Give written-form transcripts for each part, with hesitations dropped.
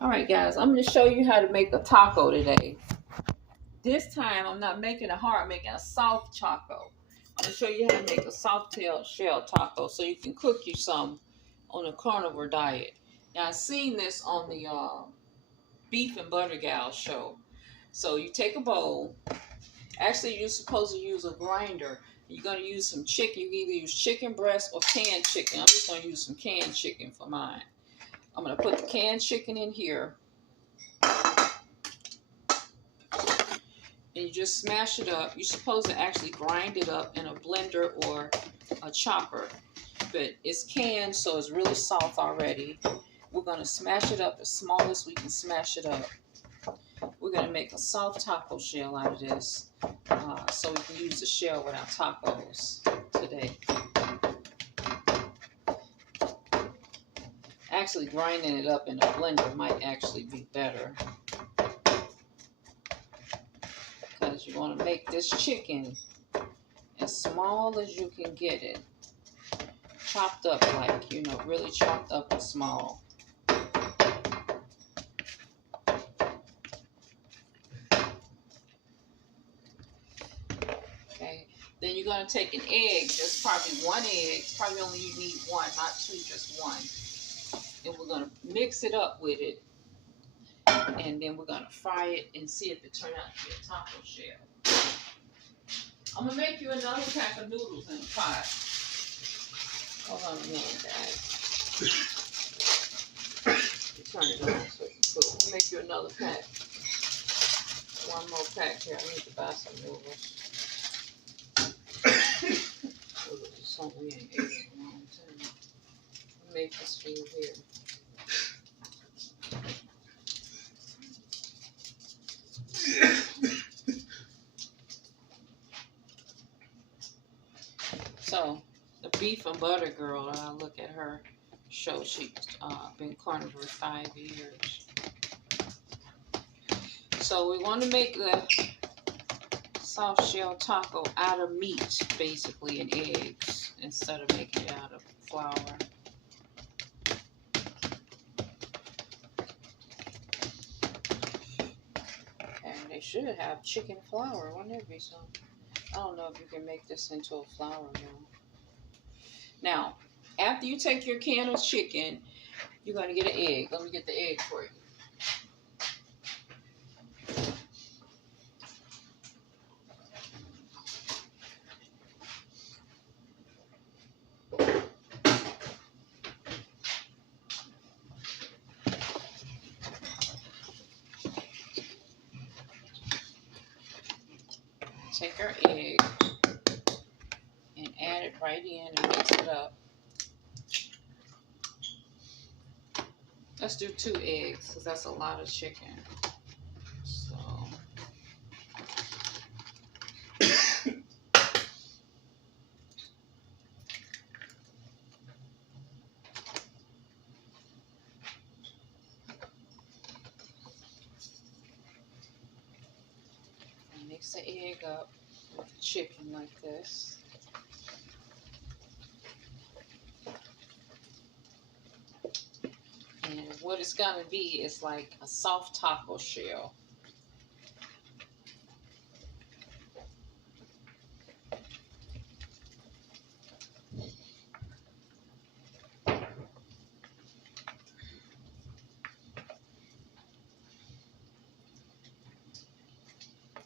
All right, guys, I'm going to show you how to make a taco today. This time, I'm not making a hard, I'm making a soft taco. I'm going to show you how to make a soft shell taco so you can cook you some on a carnivore diet. Now, I've seen this on the Beef and Butter Gal show. So you take a bowl. Actually, you're supposed to use a grinder. You're going to use some chicken. You can either use chicken breast or canned chicken. I'm just going to use some canned chicken for mine. I'm going to put the canned chicken in here. And you just smash it up. You're supposed to actually grind it up in a blender or a chopper. But it's canned, so it's really soft already. We're going to smash it up as small as we can smash it up. We're going to make a soft taco shell out of this so we can use the shell with our tacos today. Actually, grinding it up in a blender might actually be better. Because you want to make this chicken as small as you can get it. Chopped up like, really chopped up and small. Okay, then you're going to take an egg, just probably one egg, probably only you need one, not two, just one. And we're going to mix it up with it, and then we're going to fry it and see if it turned out to be a taco shell. I'm going to make you another pack of noodles in the pot. Hold on a minute, guys. Turn it on so you can cook. I'll make you another pack. One more pack here. I need to buy some noodles. Noodles is something we ain't ate in a long time. I'll make this for you here. So, the Beef and Butter girl, I look at her show. She's been carnivore 5 years. So we want to make the soft shell taco out of meat, basically, and eggs, instead of making it out of flour. And they should have chicken flour, wouldn't it be some? I don't know if you can make this into a flour mill. Now, after you take your can of chicken, you're going to get an egg. Let me get the egg for you. Take our egg and add it right in and mix it up. Let's do 2 eggs because that's a lot of chicken. So, mix the egg up with the chicken like this. And what it's going to be is like a soft taco shell.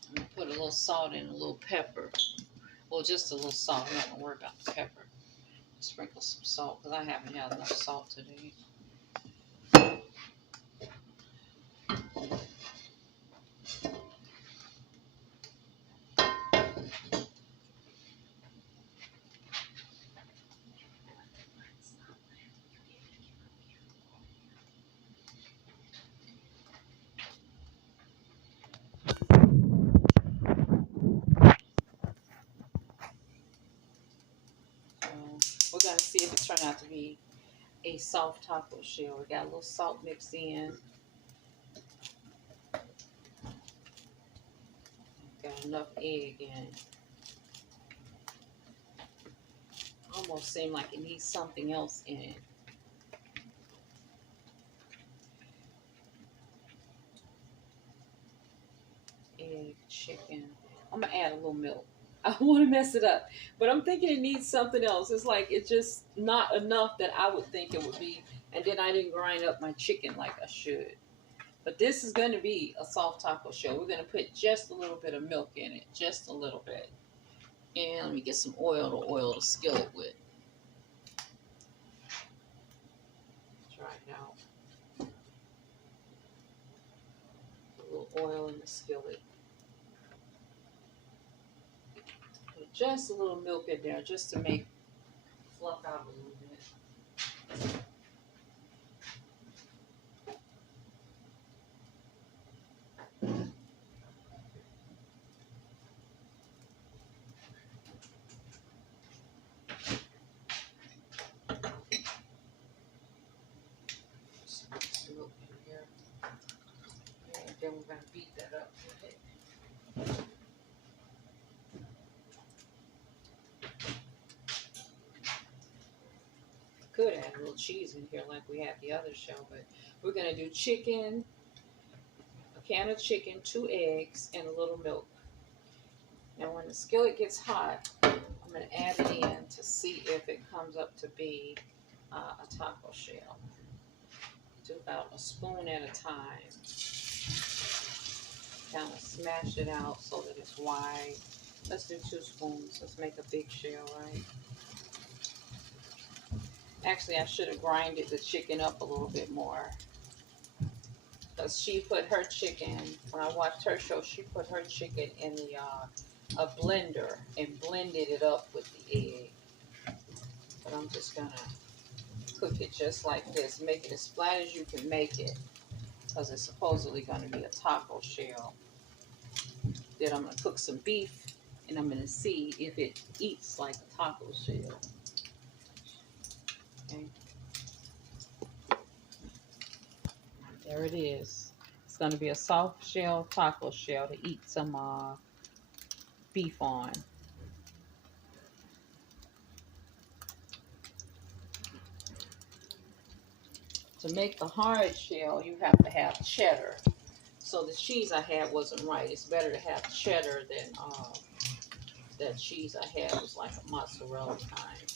I'm going to put a little salt and a little pepper. Well, just a little salt. I'm not going to worry about the pepper. Sprinkle some salt because I haven't had enough salt today. We're going to see if it turned out to be a soft taco shell. We got a little salt mixed in. Got enough egg in it. Almost seemed like it needs something else in it. egg, chicken. I'm gonna add a little milk. I don't want to mess it up, but I'm thinking it needs something else. It's like it's just not enough that I would think it would be, and then I didn't grind up my chicken like I should. But this is going to be a soft taco shell. We're going to put just a little bit of milk in it, just a little bit. And let me get some oil to oil the skillet with. Try it out. A little oil in the skillet. Put just a little milk in there just to make fluff out a little bit. Just put some milk in here. And then we're going to beat that up with it. Could add a little cheese in here like we had the other shell, but we're going to do chicken, a can of chicken, 2 eggs, and a little milk. Now when the skillet gets hot, I'm going to add it in to see if it comes up to be a taco shell. Do about a spoon at a time. Kind of smash it out so that it's wide. Let's do 2 spoons. Let's make a big shell, right? Actually, I should have grinded the chicken up a little bit more. Because she put her chicken, when I watched her show, she put her chicken in the a blender and blended it up with the egg. But I'm just going to cook it just like this. Make it as flat as you can make it. Because it's supposedly going to be a taco shell. Then I'm going to cook some beef. And I'm going to see if it eats like a taco shell. Okay. There it is. It's going to be a soft shell taco shell to eat some beef on. To make the hard shell, you have to have cheddar. So the cheese I had wasn't right. It's better to have cheddar than that cheese I had was like a mozzarella kind.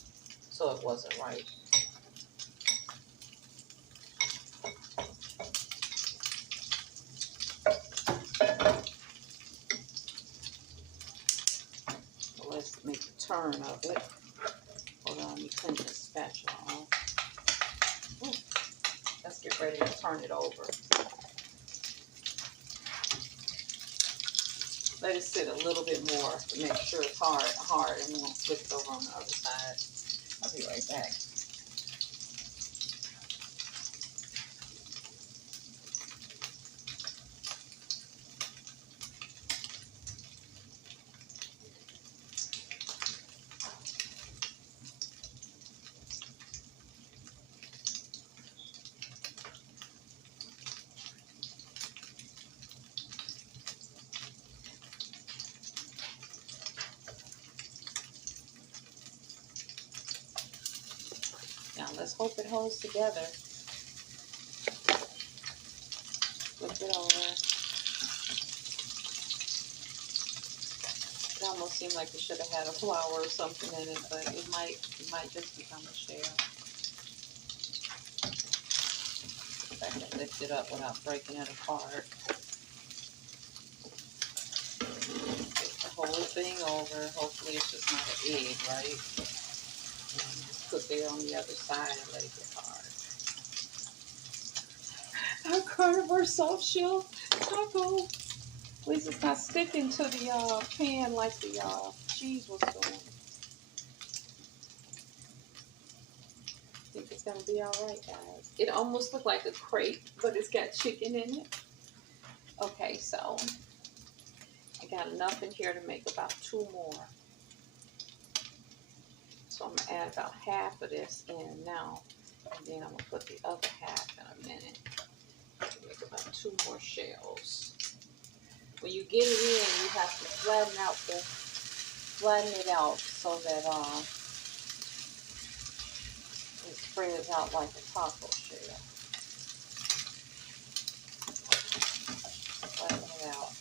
So it wasn't right. So let's make a turn of it. Hold on, let me clean this spatula off. Ooh, let's get ready to turn it over. Let it sit a little bit more to make sure it's hard, and then we'll flip it over on the other side. I'll be right back. Now let's hope it holds together. Flip it over. It almost seemed like it should have had a flower or something in it, but it might just become a shell. If I can lift it up without breaking it apart. Flip the whole thing over. Hopefully it's just not an egg, right? And just cook it on the other side and let it get hard. Our carnivore soft shell taco. At least it's not sticking to the pan like the cheese was doing. I think it's going to be alright, guys. It almost looked like a crepe, but it's got chicken in it. Okay, so I got enough in here to make about 2 more. So I'm going to add about half of this in now. And then I'm going to put the other half in a minute. Make about 2 more shells. When you get it in, you have to flatten it out so that it spreads out like a taco shell. Flatten it out.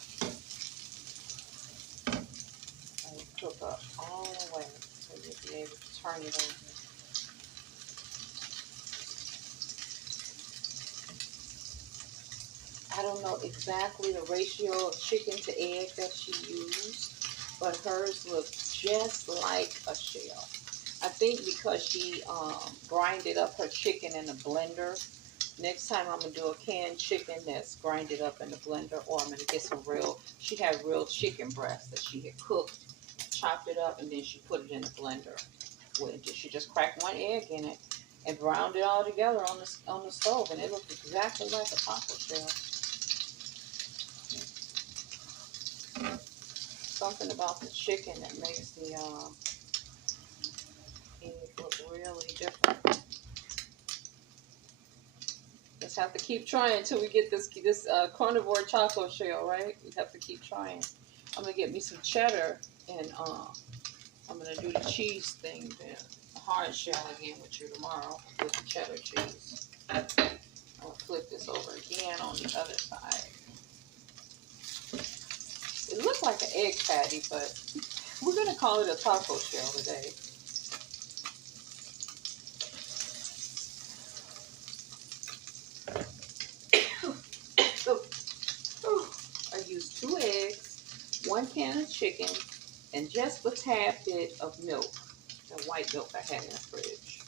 turn it over. I don't know exactly the ratio of chicken to egg that she used, but hers looked just like a shell. I think because she grinded up her chicken in a blender. Next time I'm going to do a canned chicken that's grinded up in the blender, or I'm going to get some real, she had real chicken breast that she had cooked, chopped it up, and then she put it in the blender. She just cracked one egg in it and browned it all together on the stove, and it looked exactly like a taco shell. Something about the chicken that makes the egg look really different. Just have to keep trying until we get this carnivore taco shell, right? We have to keep trying. I'm gonna get me some cheddar, and I'm gonna do the cheese thing, the hard shell again with you tomorrow with the cheddar cheese. I'm gonna flip this over again on the other side. It looks like an egg patty, but we're gonna call it a taco shell today. So I used 2 eggs, 1 can of chicken, and just a tad bit of milk, the white milk I had in the fridge.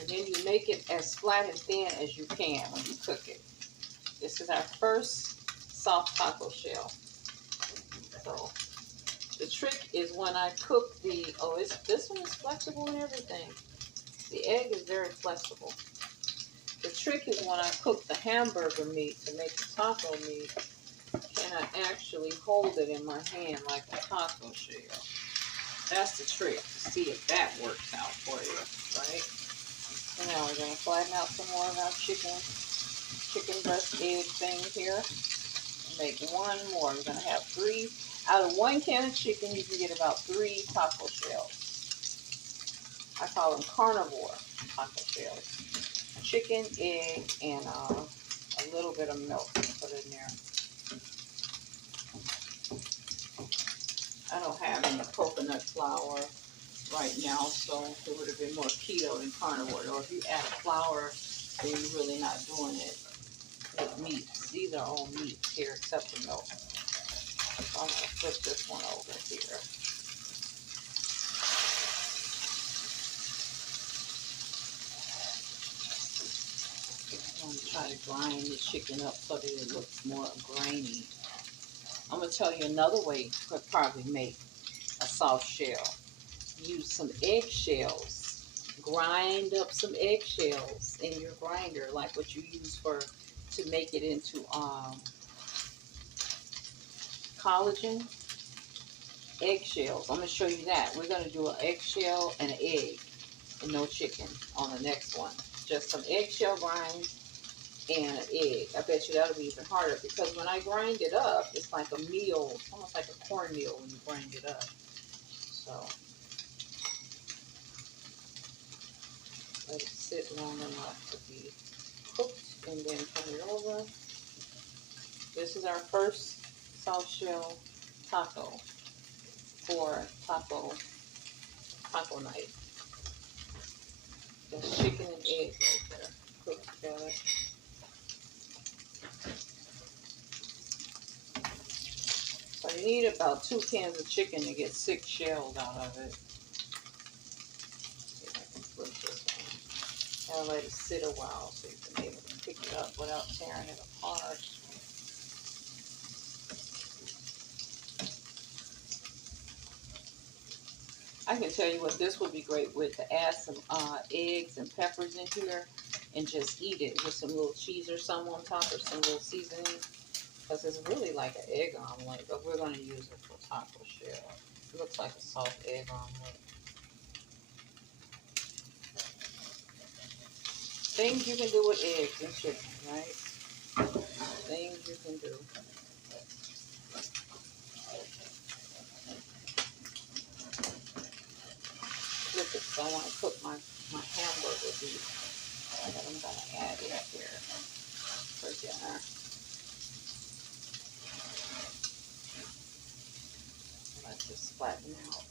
And then you make it as flat and thin as you can when you cook it. This is our first soft taco shell. So the trick is when I cook this one is flexible and everything. The egg is very flexible. The trick is when I cook the hamburger meat to make the taco meat, can I actually hold it in my hand like a taco shell? That's the trick, to see if that works out for you, right? So now we're going to flatten out some more of our chicken breast egg thing here. Make 1 more. We're going to have 3. Out of 1 can of chicken, you can get about 3 taco shells. I call them carnivore taco shells. Chicken, egg, and a little bit of milk. Put in there. I don't have any coconut flour right now, so it would have been more keto than carnivore. Or if you add flour, then you're really not doing it with meats. These are all meats here except the milk. So I'm going to flip this one over here. I'm going to try to grind the chicken up so that it looks more grainy. I'm going to tell you another way you could probably make a soft shell. Use some eggshells. Grind up some eggshells in your grinder, like what you use to make it into collagen. Eggshells. I'm going to show you that. We're going to do an eggshell and an egg and no chicken on the next one. Just some eggshell grind and an egg. I bet you that'll be even harder because when I grind it up, it's like a meal, almost like a cornmeal when you grind it up. So let it sit long enough to be cooked and then turn it over. This is our first soft shell taco for taco night. There's chicken and egg right there, cooked together. So you need about 2 cans of chicken to get 6 shells out of it. See if I can flip this one. Gotta let it sit a while so you can be able to pick it up without tearing it apart. I can tell you what this would be great with, to add some eggs and peppers in here and just eat it with some little cheese or something on top or some little seasoning. Because it's really like an egg omelet, but we're going to use it for taco shell. It looks like a soft egg omelet. Things you can do with eggs and chicken, right? Things you can do. Flip it, so I want to cook my hamburger beef that I'm going to add in here. flatten out.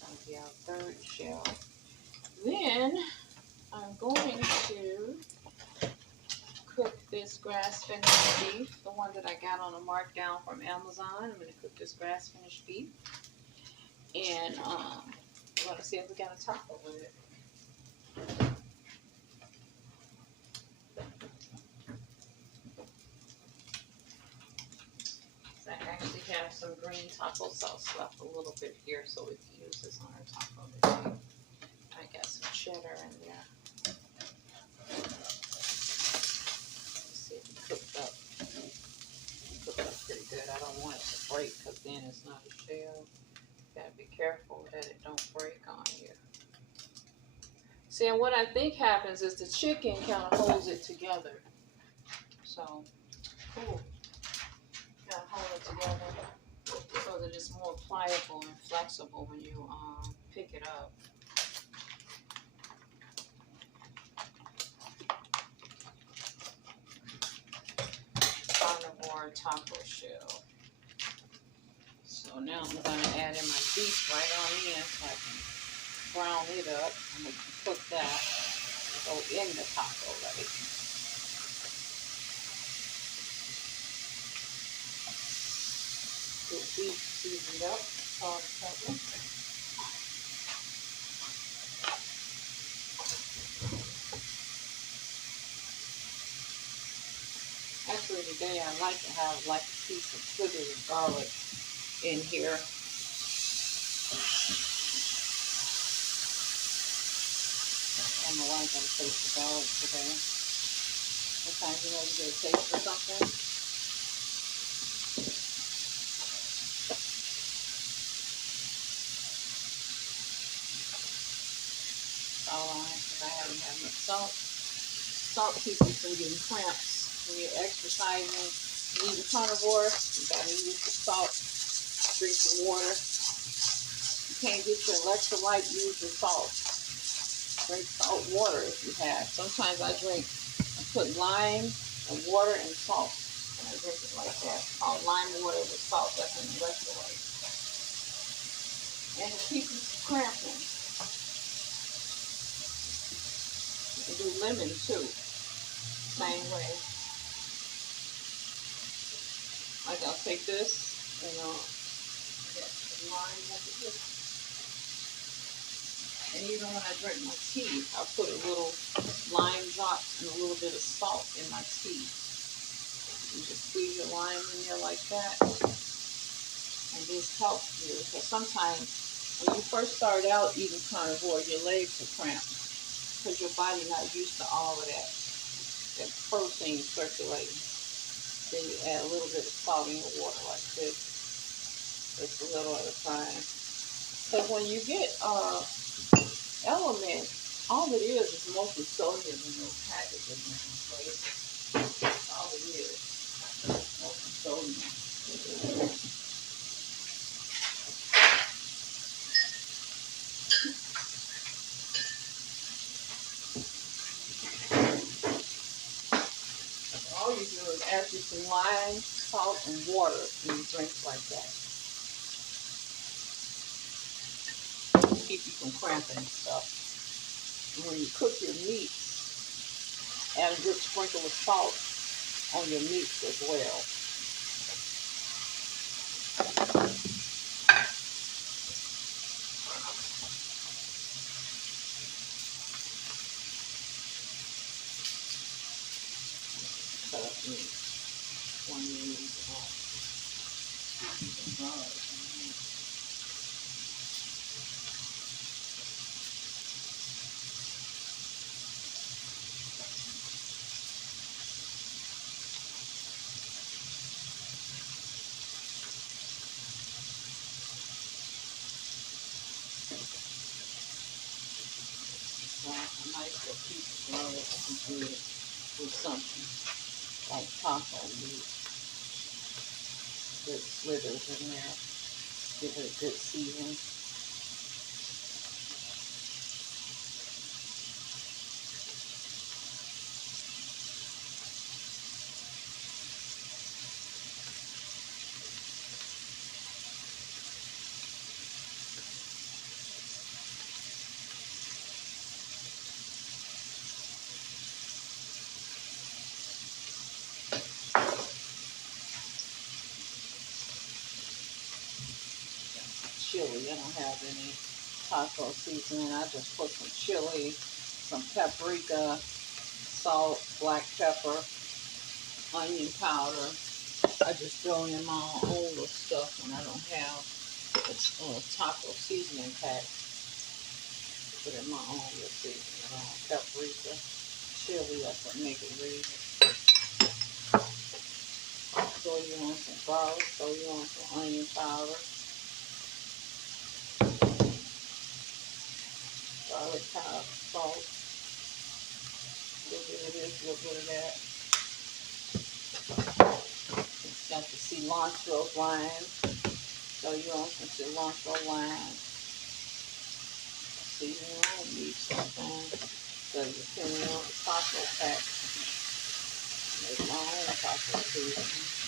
That'll be our third shell. Then I'm going to cook this grass-finished beef, the one that I got on a markdown from Amazon. I'm going to cook this grass-finished beef. And we're going to see if we got a taco with it. So I actually have some green taco sauce left a little bit here, so we can use this on our taco today. I got some cheddar in there. Let's see if it cooked up. Cooked up pretty good. I don't want it to break because then it's not a shell. Gotta be careful that it don't break on you. See, and what I think happens is the chicken kind of holds it together. So, cool. Kind of hold it together so that it's more pliable and flexible when you pick it up. Carnivore taco shell. So now I'm going to add in my beef right on in so I can brown it up. I'm going to cook that. Go in the taco, right? Good beef seasoned up, salt, pepper. Actually, today I like to have like a piece of slivered garlic in here. I don't know why I'm going to taste the garlic today. Sometimes you know you get a taste for something. Alright, because I haven't had much salt. Salt keeps you from getting cramps. When you're exercising, eating carnivore, you gotta use the salt. Drink some water. You can't get your electrolyte, use your salt. Drink salt water if you have. Sometimes I put lime and water and salt. And I drink it like that. It's called lime water with salt. That's an electrolyte. And it keeps you from cramping. You can do lemon too. Same way. Like I'll take this and get some lime over here. And even when I drink my tea, I'll put a little lime drops and a little bit of salt in my tea. You just squeeze your lime in there like that. And this helps you. Because sometimes when you first start out eating carnivore, your legs are cramped. Because your body not used to all of that protein circulating. Then you add a little bit of salt in your water like this. Just a little at a time. Because when you get Element, all it is mostly sodium in those packages. So that's all it is. Mostly sodium. All you do is add you some lime, salt, and water and you drink like that. Keep you from cramping and stuff. And when you cook your meat, add a good sprinkle of salt on your meats as well. Cut up meat. One you use garlic. A nice little piece of garlic would be good with something like taco meat. Good slithers in there. Give it a good season. chili. I don't have any taco seasoning. I just put some chili, some paprika, salt, black pepper, onion powder. I just throw in my own little stuff when I don't have a taco seasoning pack. Put in my own little seasoning, paprika, chili. That's what make it red. Throw you on some garlic. Throw you on some onion powder. Garlic powder, salt. A little bit of this, a little bit of that. Got the cilantro lime. So you want some cilantro lime. See, you don't need something. So depending on the taco pack, make my own taco seasoning.